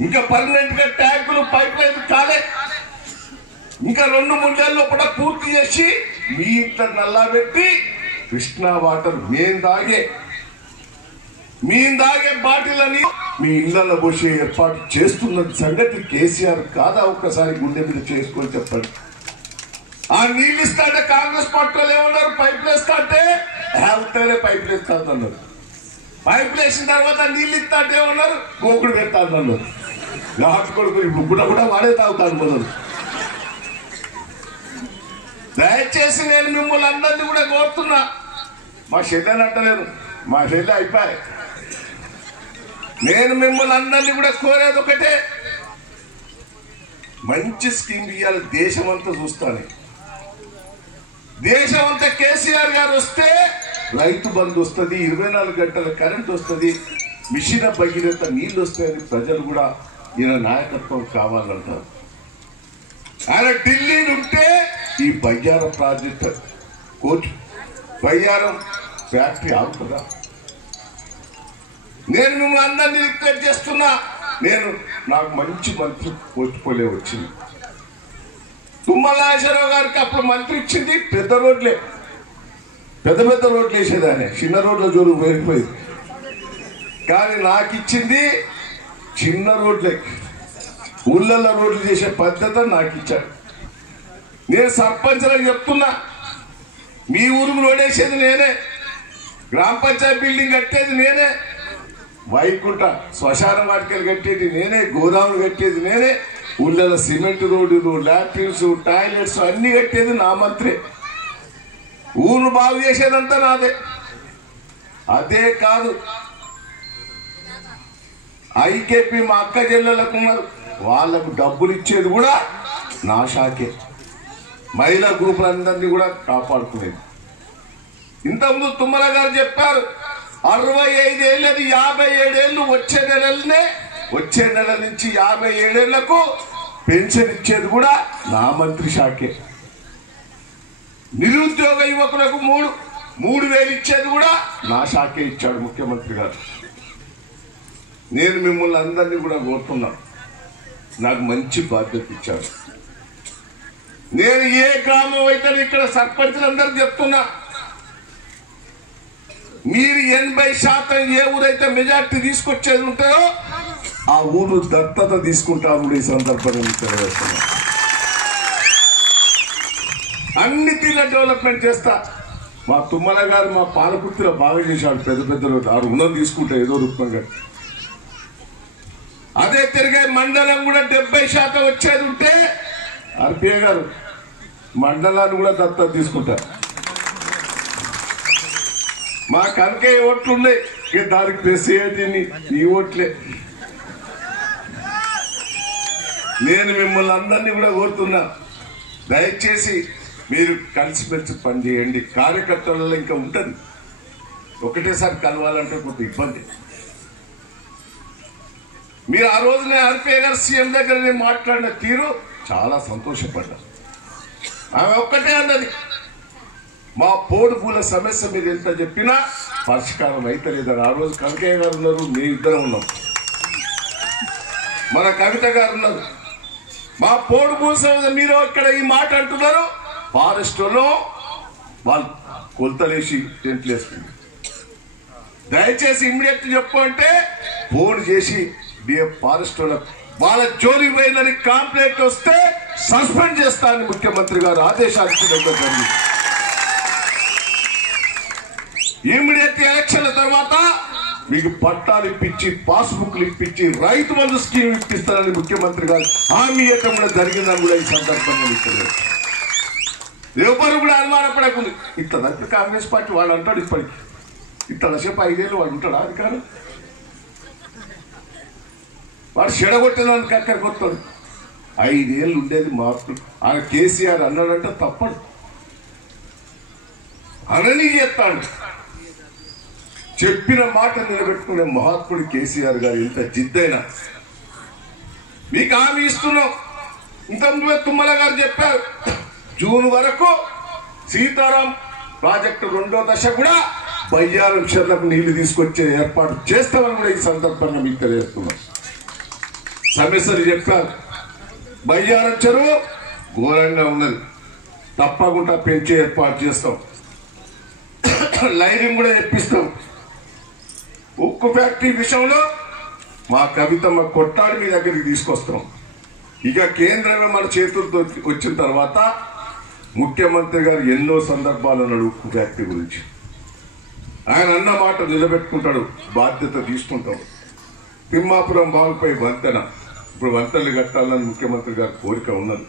ఇంకా పర్మనెంట్గా ట్యాంకులు పైప్ లైన్ కాలే. ఇంకా రెండు మూడు నెలలో కూడా పూర్తి చేసి మీ ఇంట్లో నల్లా పెట్టి కృష్ణా వాటర్ మేం తాగే. మీ తాగే బాటిల్ అని మీ ఇళ్ళలో పోసే ఏర్పాటు చేస్తున్న సంగతి కేసీఆర్ కాదా ఒక్కసారి గుండె మీద చేసుకొని చెప్పండి. ఆ నీళ్ళు ఇస్తాంటే కాంగ్రెస్ పార్టీ వాళ్ళు ఏమన్నారు? లేస్తా అంటే ఉంటేనే పైపులు వేస్తాను అన్నారు పైపు వేసిన తర్వాత నీళ్ళు ఇస్తాంటే ఉన్నారు గోకుడు పెడతాను నన్ను. లాట్ కొడుకు ఇప్పుడు కూడా కూడా వాడే తాగుతాను మొదలు దయచేసి నేను మిమ్మల్ని అందరినీ కూడా కోరుతున్నా. మా చెల్లెని అంటలేను. మా చెల్లె అయిపోయి. నేను మిమ్మల్ని అందరినీ కూడా కోరేది ఒకటే. మంచి స్కీమ్ ఇవ్వాలి దేశం అంతా చూస్తాను. దేశం అంతా కేసీఆర్ గారు వస్తే రైతు బంధు వస్తుంది ఇరవై నాలుగు గంటల కరెంట్ వస్తుంది మిషన్ భగీరథ నీళ్ళు వస్తాయని ప్రజలు కూడా ఈయన నాయకత్వం కావాలంటారు. ఆయన ఢిల్లీ ఉంటే ఈ Bayyaram project coach Bayyaram factory ఆగుతుందా? నేను మిమ్మల్ని అందరినీ రిక్వెస్ట్ చేస్తున్నా. నేను నాకు మంచి మంత్రి పోలే వచ్చింది. తుమ్మలాశ్వరరావు గారికి అప్పుడు మంత్రి ఇచ్చింది పెద్ద రోడ్లే. పెద్ద పెద్ద రోడ్లు వేసేదాన్ని. చిన్న రోడ్ల జోరు వెళ్ళిపోయింది కానీ నాకు ఇచ్చింది చిన్న రోడ్లకి ఊళ్ళల్లో రోడ్లు చేసే పద్ధతి నాకు ఇచ్చాడు నేను సర్పంచ్లకు చెప్తున్నా మీ ఊరుకు రోడ్ వేసేది నేనే. గ్రామ పంచాయతీ బిల్డింగ్ కట్టేది నేనే. వైకుంఠ శ్మశాన వాటికలు కట్టేది నేనే గోదాములు కట్టేది నేనే. ఊళ్ళలో సిమెంట్ రోడ్డులు ల్యాట్రిన్స్ టాయిలెట్స్ అన్ని కట్టేది నా మంత్రే. ఊరు బాగు చేసేదంతా నాదే. అదే కాదు. ఐకేపీ మా అక్క చెల్లెలకు ఉన్నారు. వాళ్ళకు డబ్బులు ఇచ్చేది కూడా నా శాఖే. మహిళా గ్రూపులందరినీ కూడా కాపాడుకునేది. ఇంతకుముందు తుమ్మల గారు చెప్పారు అరవై ఐదేళ్ళది యాభై ఏడేళ్ళు వచ్చే నెలలనే వచ్చే నెల నుంచి యాభై ఏడేళ్ళకు పెన్షన్ ఇచ్చేది కూడా నా మంత్రి శాఖే. నిరుద్యోగ యువకులకు మూడు మూడు వేలు ఇచ్చేది కూడా నా శాఖే ఇచ్చాడు ముఖ్యమంత్రి గారు. నేను మిమ్మల్ని అందరినీ కూడా కోరుతున్నా. నాకు మంచి బాధ్యత ఇచ్చాడు నేను ఏ గ్రామం అయితే ఇక్కడ సర్పంచులందరూ చెప్తున్నా. మీరు ఎనభై శాతం ఏ ఊరైతే మెజార్టీ తీసుకొచ్చేది ఉంటాయో ఆ ఊరు దత్తత తీసుకుంటారు ఈ సందర్భంగా మీకు అన్ని తీర్ల డెవలప్మెంట్ చేస్తా. మా తుమ్మల గారు మా పాలకుర్తిలో బాగా చేశాడు పెద్ద పెద్ద రోజు ఆ రుణం తీసుకుంటే ఏదో రూపంగా. అదే తిరిగే మండలం కూడా డెబ్బై శాతం వచ్చేది ఉంటే ఆర్పిఐ గారు మండలాన్ని కూడా దత్త తీసుకుంటారు మా కనకే ఓట్లున్నాయి ఇక దానికి ప్రెస్ ఈ ఓట్లే. నేను మిమ్మల్ని అందరినీ కూడా కోరుతున్నా. దయచేసి మీరు కలిసిమెలిసి పనిచేయండి. కార్యకర్తలలో ఇంకా ఉంటుంది. ఒకటేసారి కలవాలంటే కొంత ఇబ్బంది. మీరు ఆ రోజునే ఆర్పీఏ గారు సీఎం దగ్గర నేను మాట్లాడిన తీరు చాలా సంతోషపడ్డా ఆమె ఒక్కటే అన్నది. మా పోడు పూల సమస్య మీరు ఎంత చెప్పినా పరిష్కారం అయితే లేదని. ఆ రోజు కనకయ్య గారు ఉన్నారు మీ ఇద్దరం ఉన్నాం. మన కవిత గారు ఉన్నారు. మా పోడు పూల సమస్య మీరు ఇక్కడ ఈ మాట అంటున్నారు. ఫారెస్ట్లో వాళ్ళు కొలతలేసి టెంట్లు వేసుకుంది దయచేసి ఇమ్మీడియట్ చెప్పు అంటే ఫోన్ చేసి డిఎఫ్ ఫారెస్ట్ వాళ్ళ జోలి పోయిందని కాంప్లైంట్ వస్తే సస్పెండ్ చేస్తానని ముఖ్యమంత్రి గారు ఆదేశాలు జరిగింది. ఇమ్మీడియట్ ఎలక్షన్ల తర్వాత మీకు పట్టాలు ఇప్పించి పాస్బుక్లు ఇప్పించి రైతు బంధు స్కీమ్ ఇప్పిస్తారని ముఖ్యమంత్రి గారు హామీ ఇవ్వటం కూడా జరిగిందని కూడా ఈ సందర్భంగా మీకు ఎవరు కూడా అనుమానపడకుంది ఇంత దగ్గర కాంగ్రెస్ పార్టీ వాడు అంటాడు ఇప్పటికి. ఇట్లా సేపు ఐదేళ్ళు వాడు ఉంటాడు అధికారం? వాడు చెడగొట్టడానికి అక్కడికి వస్తాడు ఐదేళ్ళు ఉండేది మార్పు ఆయన కేసీఆర్ అన్నాడంటే తప్పడు. అనని చేస్తాడు. చెప్పిన మాట నిలబెట్టుకునే మహాత్ముడు కేసీఆర్ గారు ఇంత జిద్దైన. మీకు హామీ ఇస్తున్నాం. ఇంత తుమ్మల గారు చెప్పారు. జూన్ వరకు సీతారాం ప్రాజెక్టు రెండో దశ కూడా బయ్యారం చెర్లకు నీళ్ళు తీసుకొచ్చే ఏర్పాటు చేస్తామని కూడా ఈ సందర్భంగా మీకు తెలియజేస్తున్నాం. సమస్యలు చెప్పారు. బయ్యారం చెరువు ఘోరంగా ఉన్నది. తప్పకుండా పెంచే ఏర్పాటు చేస్తాం. లైనింగ్ కూడా తెప్పిస్తాం. ఉక్కు ఫ్యాక్టరీ విషయంలో మా కవితమ్మ కొట్టాడు మీ దగ్గరికి తీసుకొస్తాం. ఇక కేంద్రమే మన చేతులతో వచ్చిన తర్వాత ముఖ్యమంత్రి గారు ఎన్నో సందర్భాలు అన్నాడు ఉక్కు ఫ్యాక్టరీ గురించి. ఆయన అన్న మాట నిలబెట్టుకుంటాడు బాధ్యత తీసుకుంటాం తిమ్మాపురం బాగుపై వంతెన. ఇప్పుడు వంతెనలు కట్టాలని ముఖ్యమంత్రి గారి కోరిక ఉన్నది.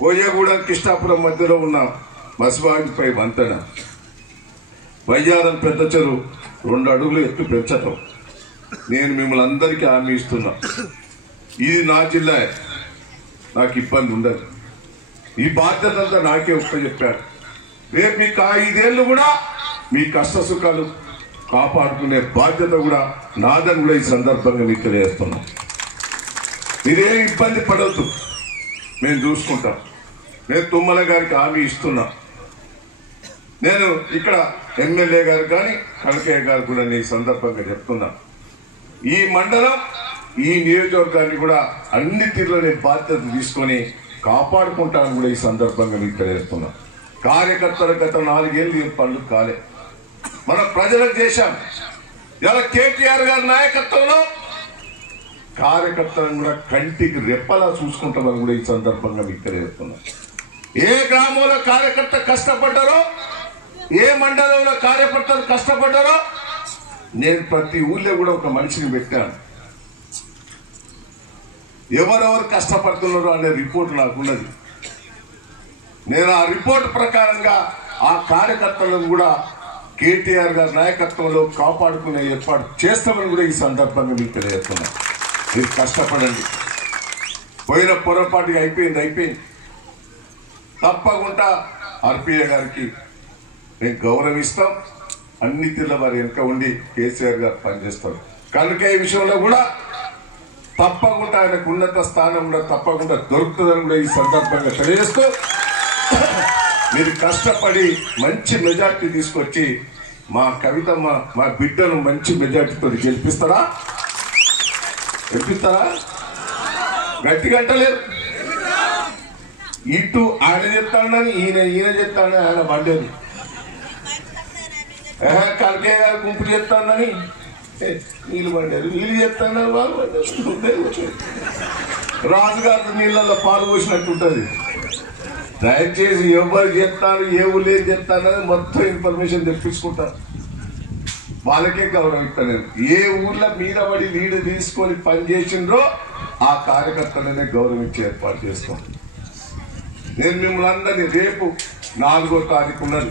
కోయగూడెం కృష్ణాపురం మధ్యలో ఉన్న మసిబాగిపై వంతెన. వయ్యారం పెద్ద చెరువు. రెండు అడుగులు ఎత్తు పెంచటం. నేను మిమ్మల్ని అందరికీ హామీ ఇస్తున్నా. ఇది నా జిల్లా నాకు ఇబ్బంది ఉండదు. ఈ బాధ్యత అంతా నాకే ఒక్క చెప్పాడు రేపు మీకు ఐదేళ్ళు కూడా మీ కష్ట సుఖాలు కాపాడుకునే బాధ్యత కూడా నాదని కూడా ఈ సందర్భంగా మీకు తెలియజేస్తున్నాం. మీరేం ఇబ్బంది పడవద్దు మేము చూసుకుంటాం. నేను తుమ్మల గారికి హామీ ఇస్తున్నా. నేను ఇక్కడ ఎమ్మెల్యే గారు కానీ కనకయ్య గారు కూడా నేను ఈ సందర్భంగా చెప్తున్నా. ఈ మండలం ఈ నియోజకవర్గాన్ని కూడా అన్ని తీరులో నేను బాధ్యత తీసుకొని కాపాడుకుంటానని కూడా ఈ సందర్భంగా మీకు తెలియజేస్తున్నా. కార్యకర్తల గత నాలుగేళ్ళు ఏం పనులు కాలే. మన ప్రజలకు చేశాం ఇలా కేటీఆర్ గారి నాయకత్వంలో కార్యకర్తలను కూడా కంటికి రెప్పలా చూసుకుంటామని కూడా ఈ సందర్భంగా మీకు తెలియజేస్తున్నా. ఏ గ్రామంలో కార్యకర్త కష్టపడ్డారో ఏ మండలంలో కార్యకర్తలు కష్టపడ్డారో నేను ప్రతి ఊళ్ళో కూడా ఒక మనిషిని పెట్టాను. ఎవరెవరు కష్టపడుతున్నారు అనే రిపోర్ట్ నాకున్నది. నేను ఆ రిపోర్ట్ ప్రకారంగా ఆ కార్యకర్తలను కూడా కేటీఆర్ గారి నాయకత్వంలో కాపాడుకునే ఏర్పాటు చేస్తామని కూడా ఈ సందర్భంగా మీకు తెలియజేస్తున్నా మీరు కష్టపడండి. పోయిన పొరపాటుగా అయిపోయింది అయిపోయింది. తప్పకుండా ఆర్పిఏ గారికి మేము గౌరవిస్తాం. అన్ని తీర్ల వారి వెనుక ఉండి కేసీఆర్ గారు పనిచేస్తారు. కనుక ఈ విషయంలో కూడా తప్పకుండా ఆయనకు ఉన్నత స్థానం కూడా తప్పకుండా దొరుకుతుందని కూడా ఈ సందర్భంగా తెలియజేస్తూ మీరు కష్టపడి మంచి మెజార్టీ తీసుకొచ్చి మా కవితమ్మ మా బిడ్డను మంచి మెజార్టీతో గెలిపిస్తారా? గెలిపిస్తారా? గట్టిగా అంటలేరు. ఇటు ఆయన చెప్తాడని ఈయన ఈయన చెప్తాడని ఆయన బండేది కనకయ్య గారు గుంపు చెప్తాడని నీళ్ళు పడ్డారు. వీళ్ళు? చెప్తాడని వాళ్ళు రాజుగారు నీళ్ళల్లో పాలు పోసినట్టు ఉంటుంది దయచేసి ఎవరు చెప్తారు ఏ ఊళ్ళో ఏం చెప్తానని మొత్తం ఇన్ఫర్మేషన్ తెప్పించుకుంటారు వాళ్ళకే గౌరవం ఇస్తాను నేను. ఏ ఊర్లో మీద పడి లీడ్ తీసుకొని పని చేసిండ్రో ఆ కార్యకర్తలనే గౌరవించి ఏర్పాటు చేస్తాం. నేను మిమ్మల్ని అందరినీ రేపు నాలుగో తారీఖు ఉన్నది.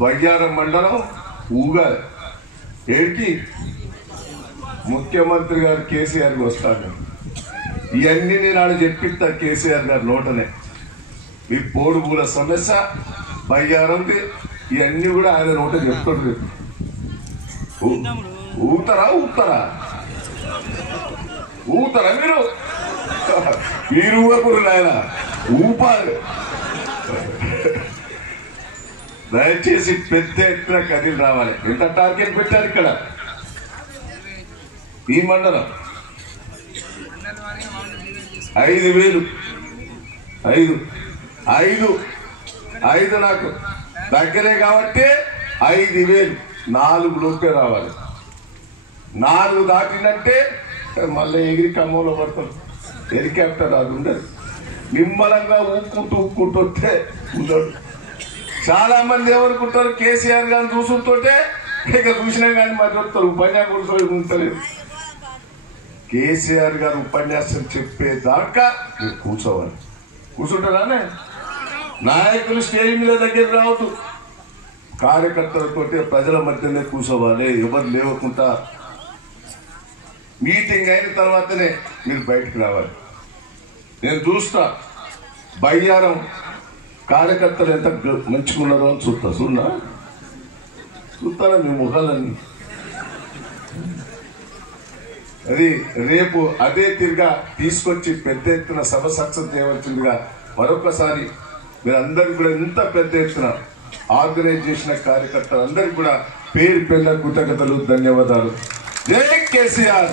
బయ్యారం మండలం ఊగాలి ఏంటి? ముఖ్యమంత్రి గారు కేసీఆర్కి వస్తాడు. ఇవన్నీ నేను ఆడ చెప్పిస్తా కేసీఆర్ గారు నోటనే. మీ పోడుగుల సమస్య బయ్యారంది ఇవన్నీ కూడా ఆయన నోట చెప్తాడు ఊతరా ఊతరా? ఊతరా మీరు? మీరు ఊగకూరు నాయన ఊపాలి దయచేసి పెద్ద ఎత్తున కదిలి రావాలి. ఎంత టార్గెట్ పెట్టారు ఇక్కడ? ఈ మండలం. ఐదు వేలు. ఐదు. ఐదు. ఐదు నాకు. దగ్గరే కాబట్టి ఐదు వేలు. నాలుగు లోపే రావాలి. నాలుగు దాటినంటే మళ్ళీ ఎగిరి కమ్మంలో పడతాం హెలికాప్టర్ అది ఉండదు. నిమ్మలంగా ఉక్కుంటూ ఉక్కుంటూ వస్తే ఉండదు. చాలా మంది ఏమనుకుంటారు కేసీఆర్ గారిని చూసుకుంటుంటే ఇక చూసినా కానీ మరి వస్తారు ఉపన్యాసం ఉంటలేదు కేసీఆర్ గారు ఉపన్యాసం చెప్పేదాకా మీరు కూర్చోవాలి. కూర్చుంటారానే? నాయకులు స్టేజ్ మీద దగ్గర రావద్దు. కార్యకర్తలతో ప్రజల మధ్యనే కూర్చోవాలి. ఎవరు లేవకుండా మీటింగ్ అయిన తర్వాతనే మీరు బయటకు రావాలి. నేను చూస్తా. బయ్యారం కార్యకర్తలు ఎంత గ- మంచిగున్నారో అని చూస్తా. చూడనా? చూస్తారా మీ ముఖాలన్నీ అది రేపు అదే తిరిగా తీసుకొచ్చి పెద్ద ఎత్తున సభ సక్సెస్ చేయవలసిందిగా మరొకసారి మీరందరికీ కూడా ఇంత పెద్ద ఎత్తున ఆర్గనైజ్ చేసిన కార్యకర్తలందరికీ కూడా పేరు పెళ్ళ కృతజ్ఞతలు ధన్యవాదాలు. జై కేసీఆర్!